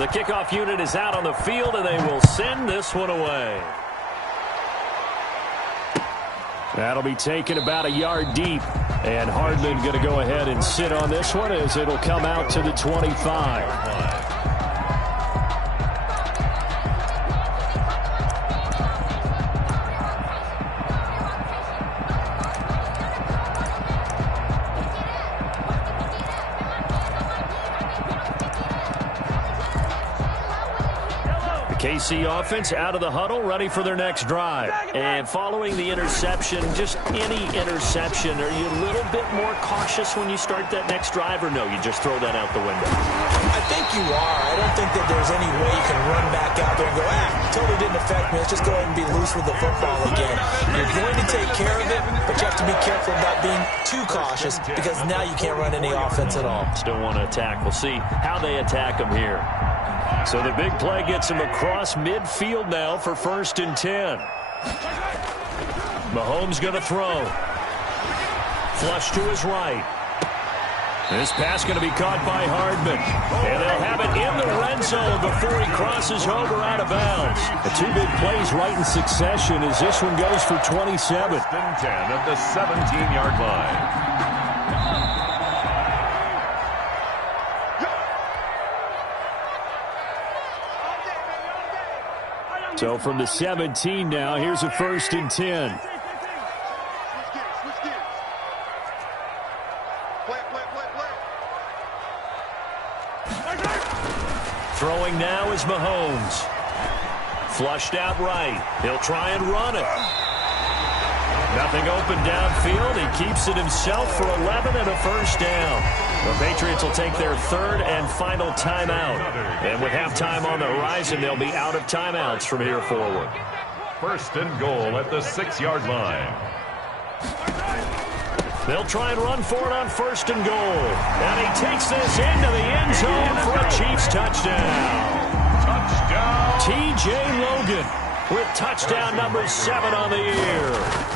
The kickoff unit is out on the field, and they will send this one away. That'll be taken about a yard deep. And Hardman going to go ahead and sit on this one as it'll come out to the 25. KC offense out of the huddle, ready for their next drive. And following the interception, just any interception, are you a little bit more cautious when you start that next drive, or no, you just throw that out the window? I think you are. I don't think that there's any way you can run back out there and go, totally didn't affect me. Let's just go ahead and be loose with the football again. You're going to take care of it, but you have to be careful about being too cautious because now you can't run any offense at all. Still want to attack. We'll see how they attack them here. So the big play gets him across midfield now for 1st and 10. Mahomes going to throw. Flush to his right. This pass going to be caught by Hardman. And they'll have it in the red zone before he crosses over out of bounds. The two big plays right in succession as this one goes for 27. 1st and 10 at the 17-yard line. So from the 17 now, here's a 1st and 10. Throwing now is Mahomes. Flushed out right. He'll try and run it. Nothing open downfield. He keeps it himself for 11 and a 1st down. The Patriots will take their 3rd and final timeout. And with halftime on the horizon, they'll be out of timeouts from here forward. 1st and goal at the 6-yard line. They'll try and run for it on 1st and goal. And he takes this into the end zone for a Chiefs touchdown. Touchdown. T.J. Logan with touchdown number 7 on the year.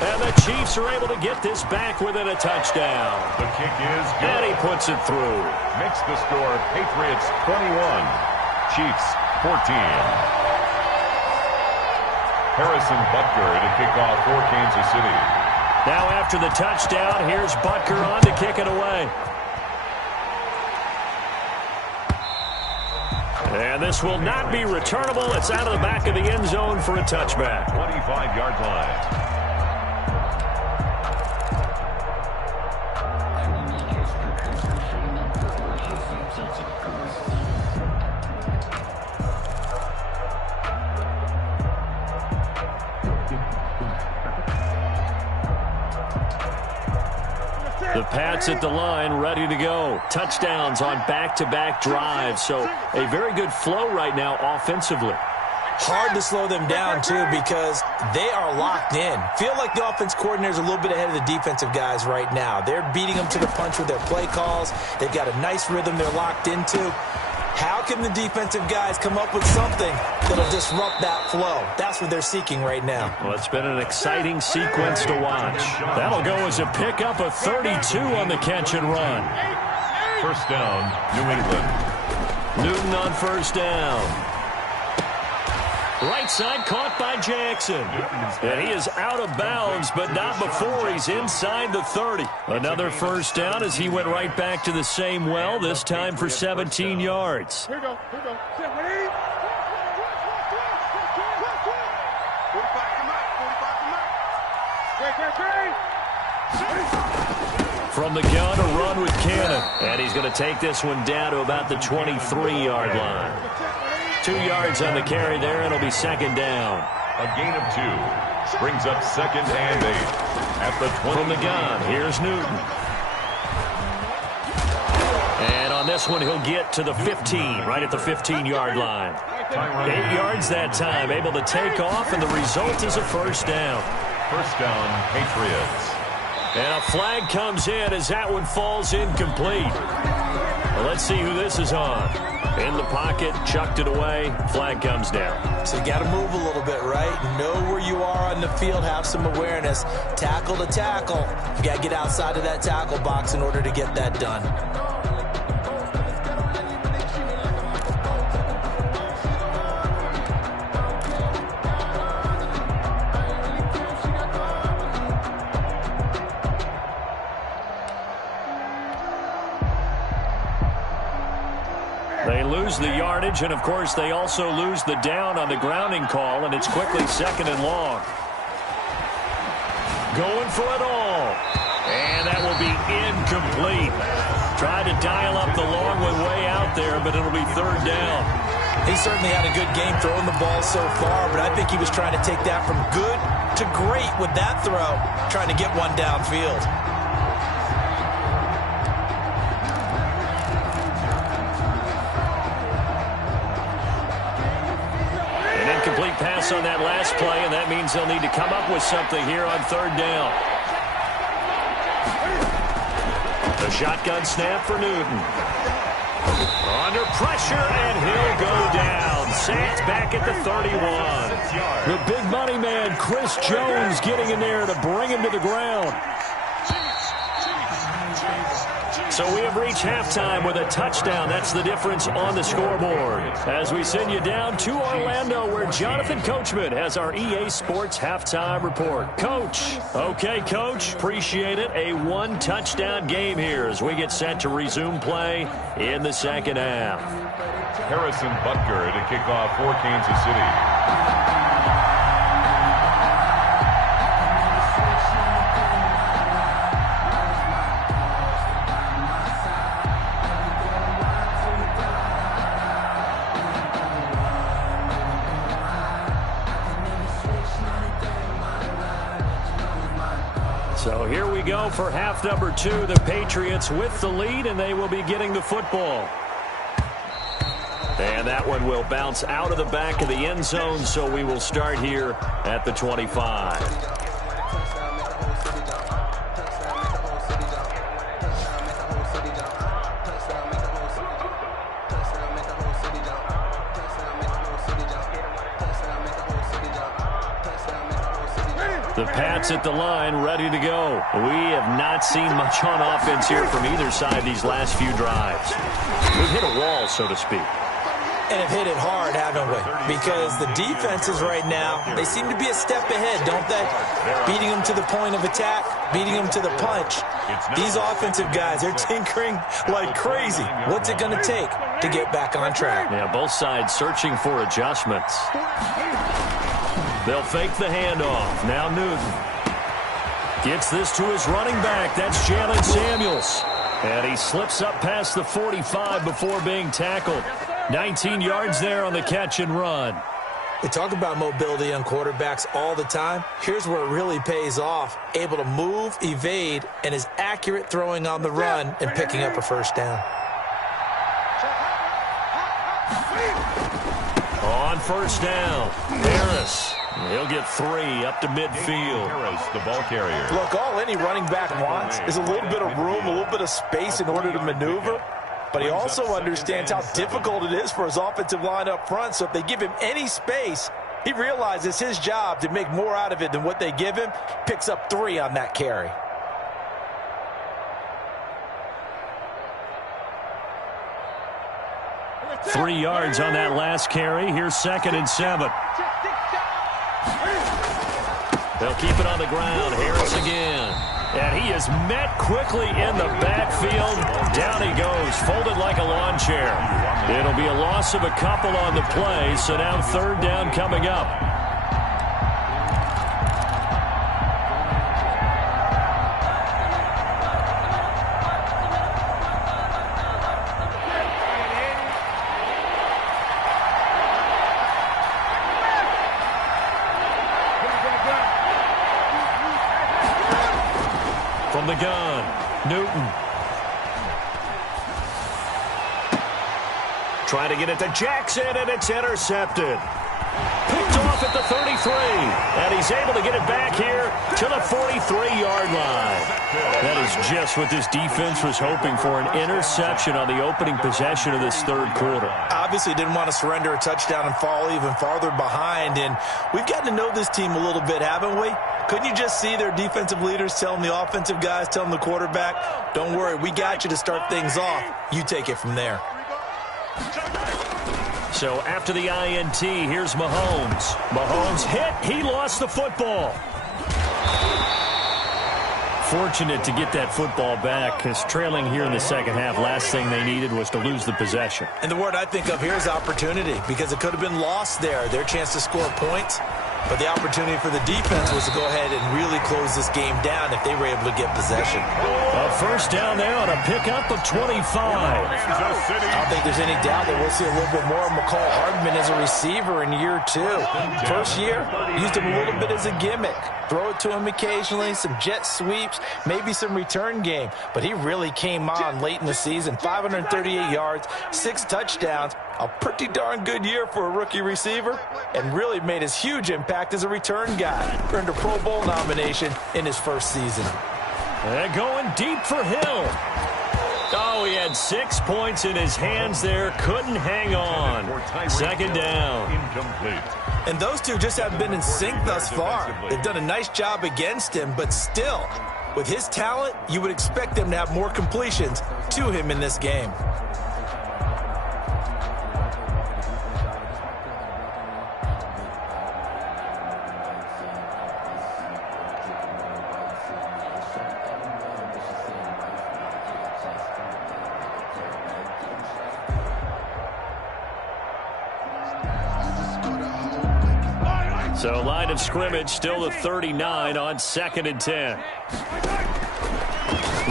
And the Chiefs are able to get this back within a touchdown. The kick is good. And he puts it through. Makes the score Patriots 21, Chiefs 14. Harrison Butker to kick off for Kansas City. Now after the touchdown, here's Butker on to kick it away. And this will not be returnable. It's out of the back of the end zone for a touchback. 25-yard line. The Pats at the line, ready to go. Touchdowns on back-to-back drives. So a very good flow right now offensively. Hard to slow them down, too, because they are locked in. Feel like the offense coordinator is a little bit ahead of the defensive guys right now. They're beating them to the punch with their play calls. They've got a nice rhythm they're locked into. How can the defensive guys come up with something that'll disrupt that flow? That's what they're seeking right now. Well, it's been an exciting sequence to watch. That'll go as a pickup of 32 on the catch and run. 1st down, New England. Newton on 1st down. Right side caught by Jackson. And he is out of bounds, but not before he's inside the 30. Another 1st down as he went right back to the same well, this time for 17 yards. Here we go. Here we go. From the gun, a run with Cannon. And he's going to take this one down to about the 23-yard line. 2 yards on the carry there, and it'll be 2nd down. A gain of 2. Brings up 2nd and 8. At the 20. From the gun, here's Newton. And on this one, he'll get to the 15, right at the 15-yard line. 8 yards that time, able to take off, and the result is a 1st down. 1st down, Patriots. And a flag comes in as that one falls incomplete. Well, let's see who this is on. In the pocket, chucked it away, flag comes down. So you got to move a little bit, right? Know where you are on the field, have some awareness. Tackle to tackle. You got to get outside of that tackle box in order to get that done. They lose the yardage, and, of course, they also lose the down on the grounding call, and it's quickly 2nd and long. Going for it all. And that will be incomplete. Tried to dial up the long one way out there, but it'll be 3rd down. He certainly had a good game throwing the ball so far, but I think he was trying to take that from good to great with that throw, trying to get one downfield. Incomplete pass on that last play, and that means they'll need to come up with something here on 3rd down. The shotgun snap for Newton. Under pressure, and he'll go down. Sacked back at the 31. The big money man, Chris Jones, getting in there to bring him to the ground. So we have reached halftime with a touchdown. That's the difference on the scoreboard. As we send you down to Orlando, where Jonathan Coachman has our EA Sports halftime report. Coach. Okay, Coach. Appreciate it. A 1-touchdown game here as we get set to resume play in the 2nd half. Harrison Butker to kick off for Kansas City. So here we go for half number 2. The Patriots with the lead, and they will be getting the football. And that one will bounce out of the back of the end zone, so we will start here at the 25. The Pats at the line, ready to go. We have not seen much on offense here from either side these last few drives. We've hit a wall, so to speak. And have hit it hard, haven't we? Because the defenses right now, they seem to be a step ahead, don't they? Beating them to the point of attack, beating them to the punch. These offensive guys, they're tinkering like crazy. What's it going to take to get back on track? Yeah, both sides searching for adjustments. They'll fake the handoff. Now Newton gets this to his running back. That's Jalen Samuels. And he slips up past the 45 before being tackled. 19 yards there on the catch and run. We talk about mobility on quarterbacks all the time. Here's where it really pays off. Able to move, evade, and is accurate throwing on the run and picking up a 1st down. On 1st down, Harris. He'll get 3 up to midfield. Harris, the ball carrier. Look, all any running back wants is a little bit of room, a little bit of space in order to maneuver. But he also understands how difficult it is for his offensive line up front. So if they give him any space, he realizes his job to make more out of it than what they give him. Picks up 3 on that carry. Three yards on that last carry. Here's 2nd and 7. They'll keep it on the ground. Harris again. And he is met quickly in the backfield. Down he goes, folded like a lawn chair. It'll be a loss of a couple on the play, so now 3rd down coming up. From the gun, Newton. Trying to get it to Jackson, and it's intercepted. Picked off at the 33, and he's able to get it back here to the 43-yard line. That is just what this defense was hoping for, an interception on the opening possession of this 3rd quarter. Obviously didn't want to surrender a touchdown and fall even farther behind, and we've gotten to know this team a little bit, haven't we? Couldn't you just see their defensive leaders telling the offensive guys, telling the quarterback, don't worry, we got you to start things off. You take it from there. So after the INT, here's Mahomes. Mahomes hit. He lost the football. fortunate to get that football back, because trailing here in the second half, last thing they needed was to lose the possession. And the word I think of here is opportunity, because it could have been lost there. Their chance to score points. But the opportunity for the defense was to go ahead and really close this game down if they were able to get possession. A first down there on a pickup of 25. I don't think there's any doubt that we'll see a little bit more of McCall Hardman as a receiver in year 2. First year, used him a little bit as a gimmick. Throw it to him occasionally, some jet sweeps, maybe some return game. But he really came on late in the season. 538 yards, 6 touchdowns. A pretty darn good year for a rookie receiver, and really made his huge impact as a return guy. Earned a Pro Bowl nomination in his first season. And going deep for Hill. Oh, he had 6 points in his hands there. Couldn't hang on. Second down. Incomplete. And those two just haven't been in sync thus far. They've done a nice job against him, but still, with his talent, you would expect them to have more completions to him in this game. So line of scrimmage still the 39 on 2nd and 10.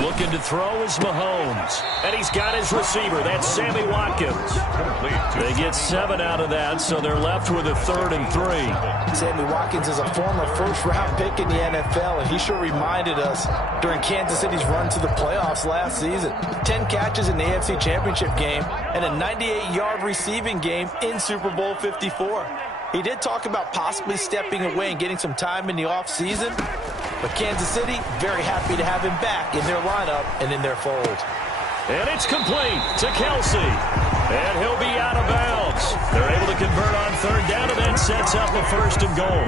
Looking to throw is Mahomes. And he's got his receiver. That's Sammy Watkins. They get 7 out of that, so they're left with a 3rd and 3. Sammy Watkins is a former first-round pick in the NFL, and he sure reminded us during Kansas City's run to the playoffs last season. 10 catches in the AFC Championship game and a 98-yard receiving game in Super Bowl 54. He did talk about possibly stepping away and getting some time in the offseason, but Kansas City very happy to have him back in their lineup and in their fold. And it's complete to Kelsey. And he'll be out of bounds. They're able to convert on 3rd down, and that sets up a 1st and goal.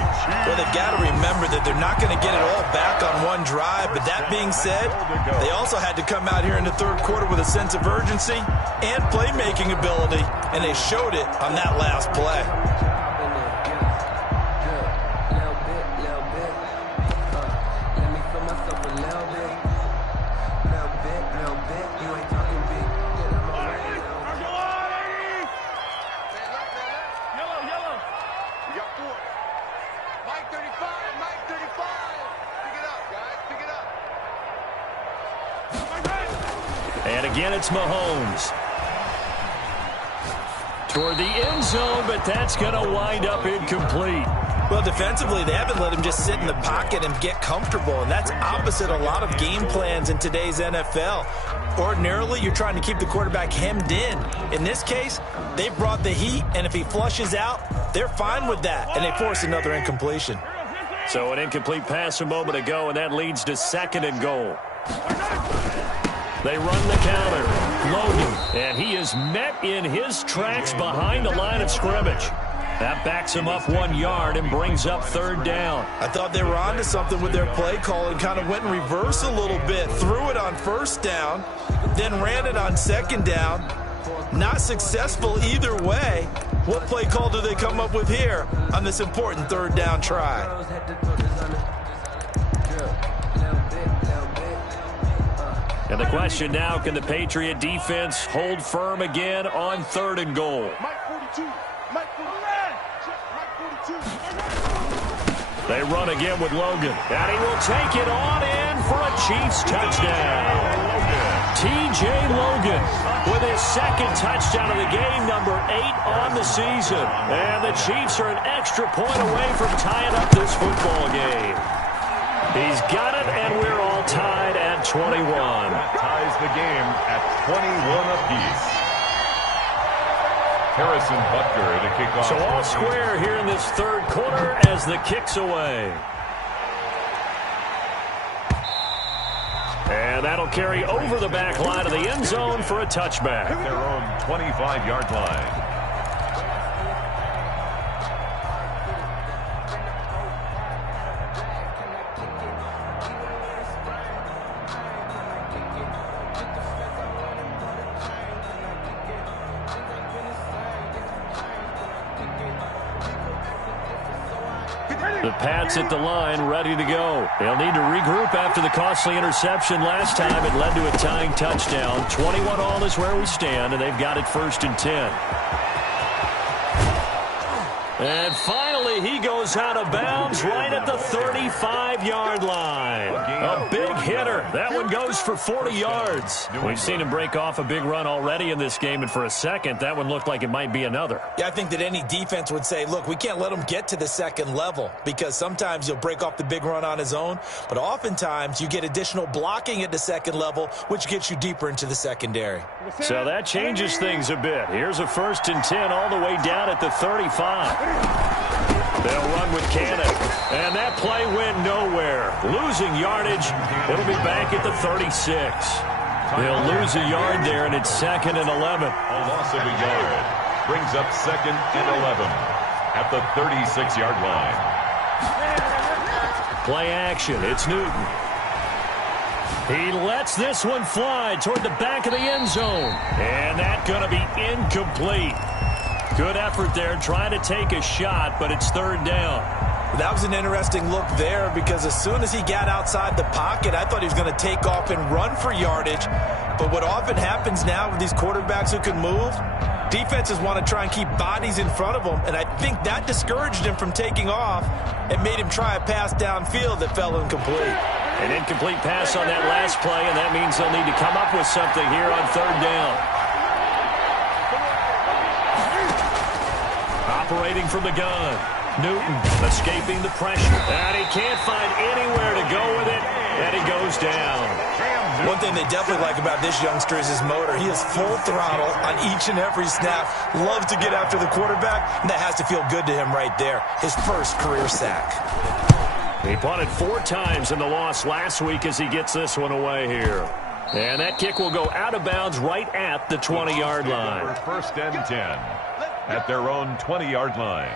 Well, they've got to remember that they're not going to get it all back on one drive. But that being said, they also had to come out here in the 3rd quarter with a sense of urgency and playmaking ability, and they showed it on that last play. And again, it's Mahomes. Toward the end zone, but that's going to wind up incomplete. Well, defensively, they haven't let him just sit in the pocket and get comfortable, and that's opposite a lot of game plans in today's NFL. Ordinarily, you're trying to keep the quarterback hemmed in. In this case, they brought the heat, and if he flushes out, they're fine with that, and they force another incompletion. So an incomplete pass a moment ago, and that leads to 2nd and goal. They run the counter. Logan, and he is met in his tracks behind the line of scrimmage. That backs him up 1 yard and brings up 3rd down. I thought they were onto something with their play call and kind of went in reverse a little bit. Threw it on 1st down, then ran it on 2nd down. Not successful either way. What play call do they come up with here on this important 3rd down try? And the question now, can the Patriot defense hold firm again on 3rd and goal? They run again with Logan, and he will take it on in for a Chiefs touchdown. T.J. Logan with his 2nd touchdown of the game, number 8 on the season. And the Chiefs are an extra point away from tying up this football game. He's got it, and we're all tied at 21. That ties the game at 21 apiece. Harrison Butker to kick off. So all square here in this 3rd quarter as the kick's away. And that'll carry over the back line of the end zone for a touchback. At their own 25-yard line. The Pats at the line, ready to go. They'll need to regroup after the costly interception last time. It led to a tying touchdown. 21-all is where we stand, and they've got it 1st and 10. And finally, he goes out of bounds right at the 35-yard line. A big hitter. That one goes for 40 yards. We've seen him break off a big run already in this game, and for a second, that one looked like it might be another. Yeah, I think that any defense would say, look, we can't let him get to the second level, because sometimes he'll break off the big run on his own, but oftentimes you get additional blocking at the second level, which gets you deeper into the secondary. So that changes things a bit. Here's a 1st and 10 all the way down at the 35. They'll run with Cannon. And that play went nowhere. Losing yardage. It'll be back at the 36. They'll lose a yard there, and it's 2nd and 11. A loss of a yard brings up 2nd and 11 at the 36-yard line. Play action. It's Newton. He lets this one fly toward the back of the end zone. And that's going to be incomplete. Good effort there, trying to take a shot, but it's 3rd down. That was an interesting look there, because as soon as he got outside the pocket, I thought he was going to take off and run for yardage. But what often happens now with these quarterbacks who can move, defenses want to try and keep bodies in front of them, and I think that discouraged him from taking off and made him try a pass downfield that fell incomplete. An incomplete pass on that last play, and that means they'll need to come up with something here on 3rd down. Operating from the gun. Newton escaping the pressure. And he can't find anywhere to go with it. And he goes down. One thing they definitely like about this youngster is his motor. He is full throttle on each and every snap. Loves to get after the quarterback. And that has to feel good to him right there. His first career sack. He punted 4 times in the loss last week as he gets this one away here. And that kick will go out of bounds right at the 20-yard line. 1st and 10. At their own 20-yard line.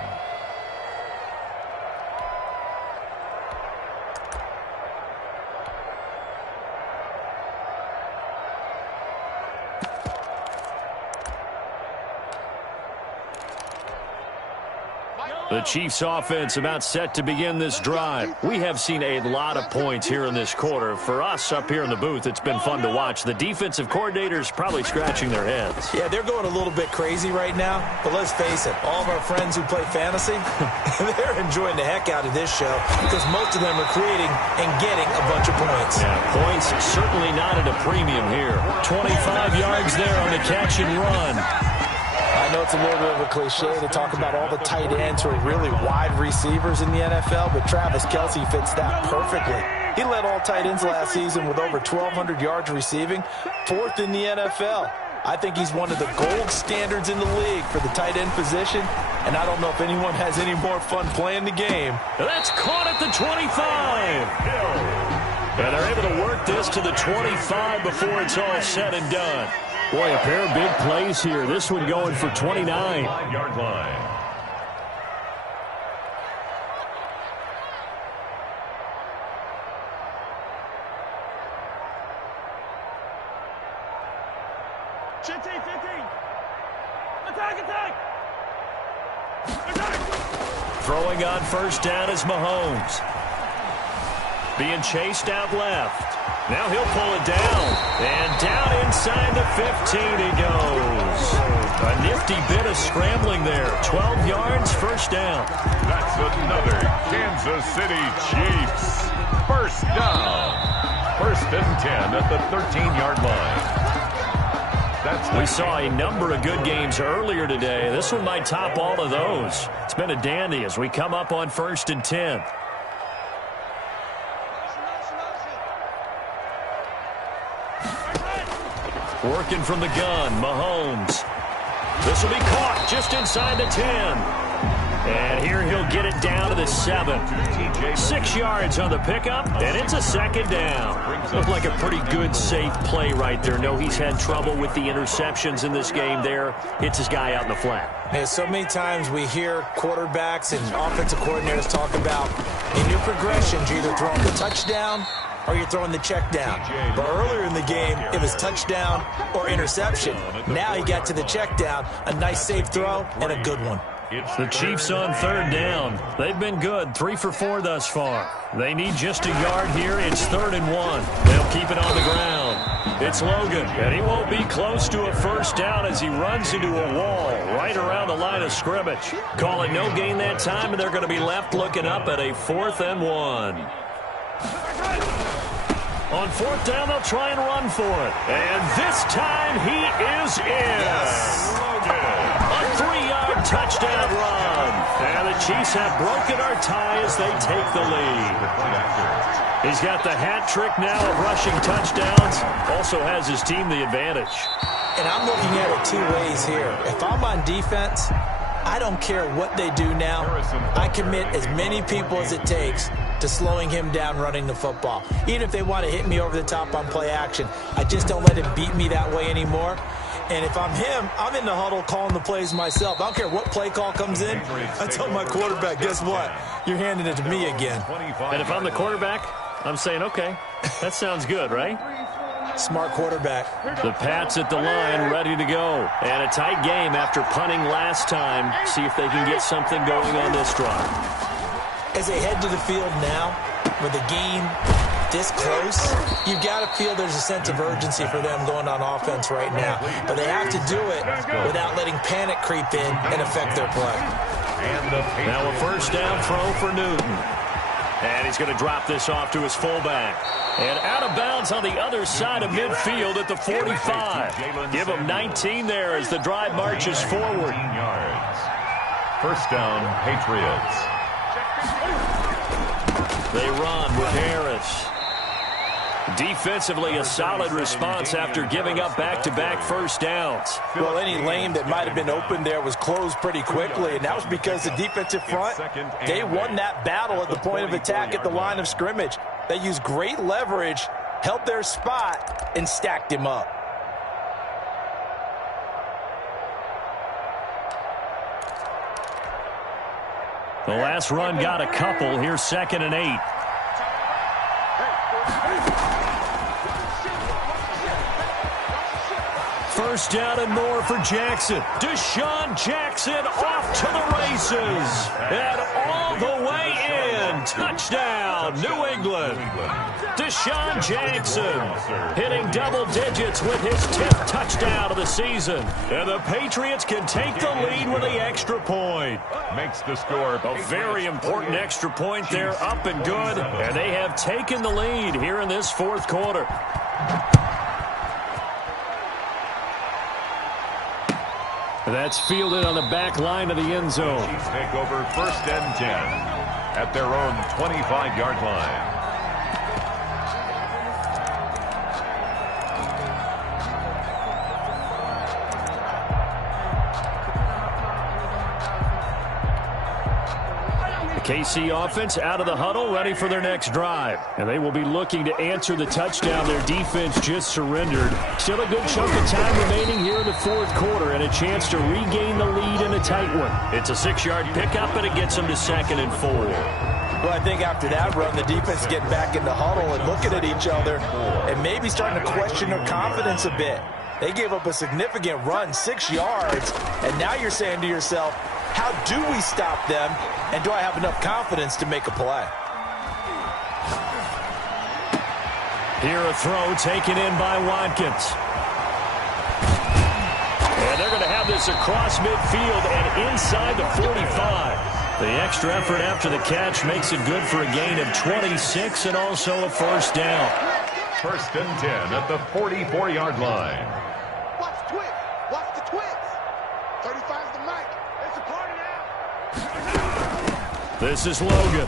The Chiefs offense about set to begin this drive. We have seen a lot of points here in this quarter. For us up here in the booth, it's been fun to watch. The defensive coordinators probably scratching their heads. Yeah, they're going a little bit crazy right now. But let's face it, all of our friends who play fantasy, they're enjoying the heck out of this show, because most of them are creating and getting a bunch of points. Yeah, points certainly not at a premium here. 25 yards there on the catch and run. I know it's a little bit of a cliche to talk about all the tight ends who are really wide receivers in the NFL, but Travis Kelce fits that perfectly. He led all tight ends last season with over 1,200 yards receiving, 4th in the NFL. I think he's one of the gold standards in the league for the tight end position, and I don't know if anyone has any more fun playing the game. That's caught at the 25. And they're able to work this to the 25 before it's all said and done. Boy, a pair of big plays here. This one going for 29. 5-yard line. Throwing on 1st down is Mahomes. Being chased out left. Now he'll pull it down. And down inside the 15 he goes. A nifty bit of scrambling there. 12 yards, 1st down. That's another Kansas City Chiefs 1st down. 1st and 10 at the 13-yard line. We saw a number of good games earlier today. This one might top all of those. It's been a dandy as we come up on 1st and 10. Working from the gun, Mahomes. This will be caught just inside the 10. And here he'll get it down to the 7. 6 yards on the pickup, and it's a 2nd down. Looked like a pretty good, safe play right there. No, he's had trouble with the interceptions in this game there. Hits his guy out in the flat. Man, so many times we hear quarterbacks and offensive coordinators talk about in your progressions, you're either throwing the touchdown or you're throwing the check down. But earlier in the game, it was touchdown or interception. Now he got to the check down, a nice safe throw, and a good one. The Chiefs on third down. They've been good, 3 for 4 thus far. They need just a yard here. It's 3rd and 1. They'll keep it on the ground. It's Logan, and he won't be close to a first down as he runs into a wall right around the line of scrimmage. Calling no gain that time, and they're going to be left looking up at a 4th and 1. On 4th down, they'll try and run for it. And this time, he is in. A 3-yard touchdown run. And the Chiefs have broken our tie as they take the lead. He's got the hat trick now of rushing touchdowns. Also has his team the advantage. And I'm looking at it 2 ways here. If I'm on defense, I don't care what they do now. I commit as many people as it takes to slowing him down running the football. Even if they want to hit me over the top on play action, I just don't let him beat me that way anymore. And if I'm him, I'm in the huddle calling the plays myself. I don't care what play call comes in. I tell my quarterback, guess what? You're handing it to me again. And if I'm the quarterback, I'm saying, okay, that sounds good, right? Smart quarterback. The Pats at the line, ready to go. And a tight game after punting last time. See if they can get something going on this drive. As they head to the field now, with the game this close, you've got to feel there's a sense of urgency for them going on offense right now. But they have to do it without letting panic creep in and affect their play. Now a first down throw for Newton. And he's going to drop this off to his fullback. And out of bounds on the other side of midfield at the 45. Give him 19 there as the drive marches forward. First down, Patriots. They run with Harris. Defensively, a solid response after giving up back-to-back first downs. Well, any lane that might have been open there was closed pretty quickly, and that was because the defensive front, they won that battle at the point of attack at the line of scrimmage. They used great leverage, held their spot, and stacked him up. The last run got a couple. Here's 2nd and 8. First down and more for Jackson. Deshaun Jackson off to the races. And all the way in. Touchdown, New England. Deshaun Jackson hitting double digits with his 10th touchdown of the season. And the Patriots can take the lead with the extra point. Makes the score. A very important extra point there, up and good. And they have taken the lead here in this 4th quarter. That's fielded on the back line of the end zone. Chiefs take over 1st and 10 at their own 25-yard line. KC offense out of the huddle, ready for their next drive. And they will be looking to answer the touchdown their defense just surrendered. Still a good chunk of time remaining here in the 4th quarter and a chance to regain the lead in a tight one. It's a 6-yard pickup, and it gets them to 2nd and 4. Well, I think after that run, the defense getting back in the huddle and looking at each other and maybe starting to question their confidence a bit. They gave up a significant run, 6 yards, and now you're saying to yourself, how do we stop them, and do I have enough confidence to make a play? Here a throw taken in by Watkins. And they're going to have this across midfield and inside the 45. The extra effort after the catch makes it good for a gain of 26 and also a first down. 1st and 10 at the 44-yard line. Watch the twist. Watch the twist. 35's the mic. It's a party now. This is Logan.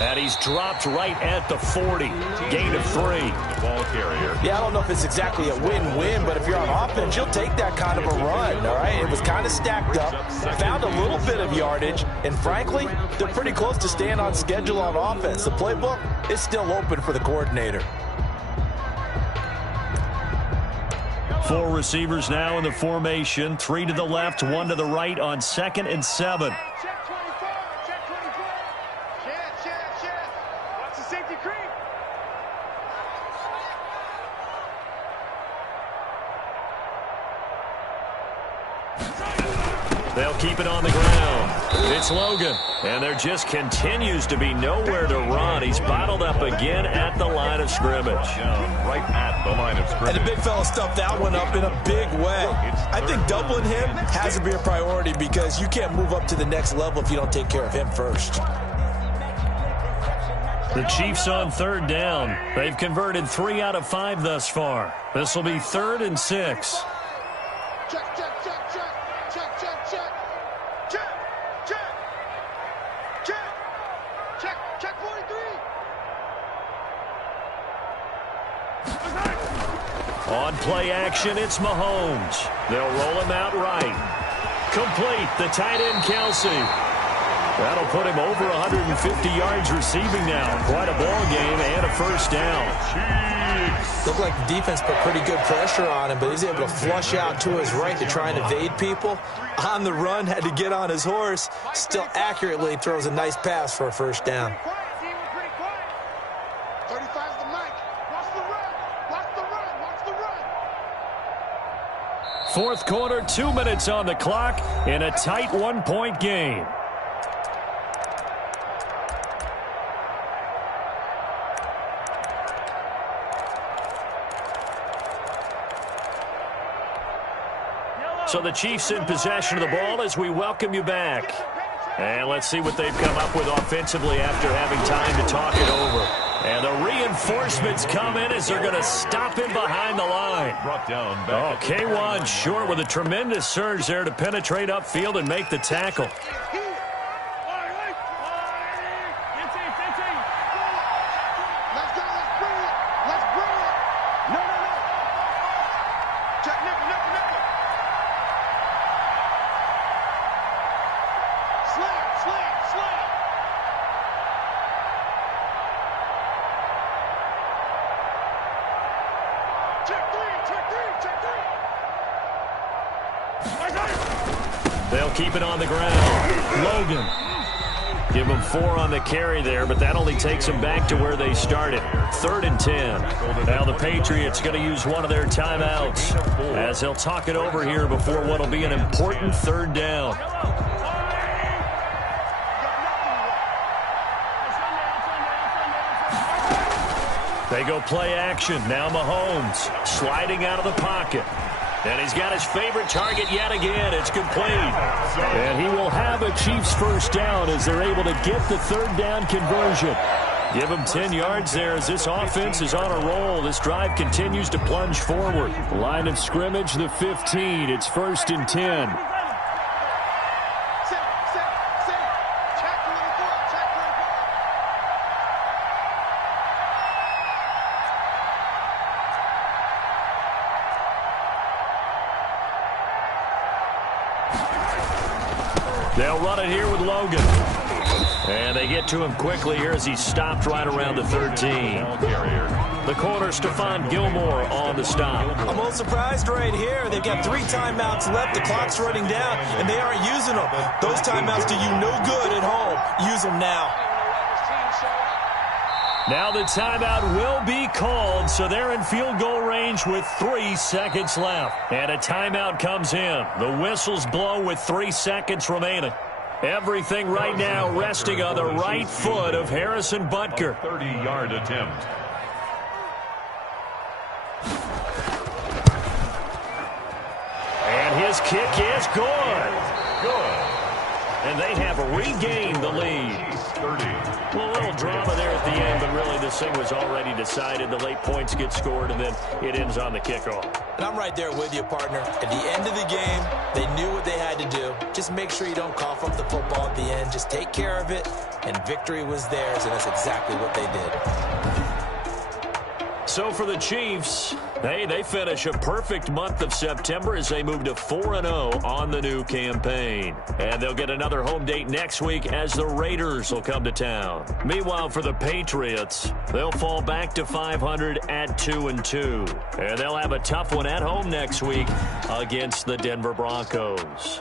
And he's dropped right at the 40. Gain of 3. The ball carrier. Yeah, I don't know if it's exactly a win-win, but if you're on offense, you'll take that kind of a run, all right? It was kind of stacked up, found a little bit of yardage, and frankly, they're pretty close to staying on schedule on offense. The playbook is still open for the coordinator. 4 receivers now in the formation. 3 to the left, 1 to the right on 2nd and 7. Check 24. Check 24. Check. Watch the safety creep. They'll keep it on the ground. It's Logan. And there just continues to be nowhere to run. He's bottled up again at the line of scrimmage. Right at the line of scrimmage. And the big fella stuffed that one up in a big way. I think doubling him has to be a priority because you can't move up to the next level if you don't take care of him first. The Chiefs on third down. They've converted 3 out of 5 thus far. This will be 3rd and 6. Check, check, check, check. Check, check, check. Check, check. Check. Check, check 43. On play action, it's Mahomes. They'll roll him out right. Complete, the tight end Kelsey. That'll put him over 150 yards receiving now. Quite a ball game and a first down. Looked like the defense put pretty good pressure on him, but he's able to flush out to his right to try and evade people. On the run, had to get on his horse. Still accurately throws a nice pass for a first down. 35's the mic. Watch the run. Watch the run. Watch the run. Fourth quarter, 2 minutes on the clock in a tight 1-point game. So the Chiefs in possession of the ball as we welcome you back. And let's see what they've come up with offensively after having time to talk it over. And the reinforcements come in as they're going to stop him behind the line. Oh, K1 short with a tremendous surge there to penetrate upfield and make the tackle. They'll keep it on the ground. Logan. Give them 4 on the carry there, but that only takes them back to where they started. 3rd and 10. Now the Patriots going to use one of their timeouts as they'll talk it over here before what will be an important 3rd down. They go play action. Now Mahomes sliding out of the pocket. And he's got his favorite target yet again. It's complete. And he will have a Chiefs first down as they're able to get the 3rd down conversion. Give him 10 yards there as this offense is on a roll. This drive continues to plunge forward. Line of scrimmage, the 15. It's 1st and 10. They'll run it here with Logan. And they get to him quickly here as he's stopped right around the 13. The corner, Stephon Gilmore on the stop. I'm a little surprised right here. They've got 3 timeouts left. The clock's running down, and they aren't using them. Those timeouts do you no good at home. Use them now. Now the timeout will be called, so they're in field goal range with 3 seconds left. And a timeout comes in. The whistles blow with 3 seconds remaining. Everything right now resting on the right foot of Harrison Butker. 30-yard attempt. And his kick is good. Good. And they have regained the lead. 30. Well, a little drama there at the end, but really this thing was already decided. The late points get scored, and then it ends on the kickoff. And I'm right there with you, partner. At the end of the game, they knew what they had to do. Just make sure you don't cough up the football at the end. Just take care of it, and victory was theirs, and that's exactly what they did. So for the Chiefs, hey, they finish a perfect month of September as they move to 4-0 on the new campaign. And they'll get another home date next week as the Raiders will come to town. Meanwhile, for the Patriots, they'll fall back to 500 at 2-2. And they'll have a tough one at home next week against the Denver Broncos.